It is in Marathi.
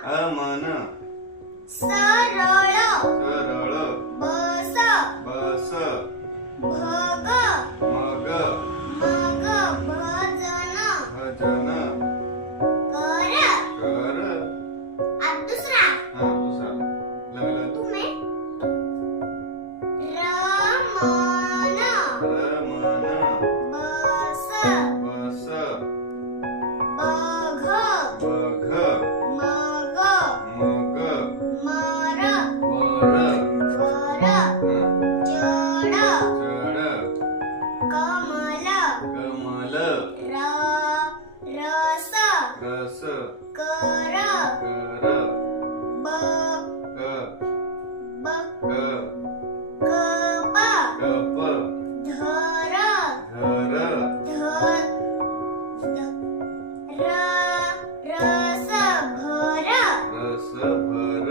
अमन सरळ सरळ बस बस भग मग मग भजन भजन कर कर आता दुसरा दुसरा लागला तुम्ही रमण रमन बस बस बघ बघ मग मग मर वर वर चढ चढ कमल कमल रस रस कर कर ब क ब क कप कप धर धर धर रस भर रस भर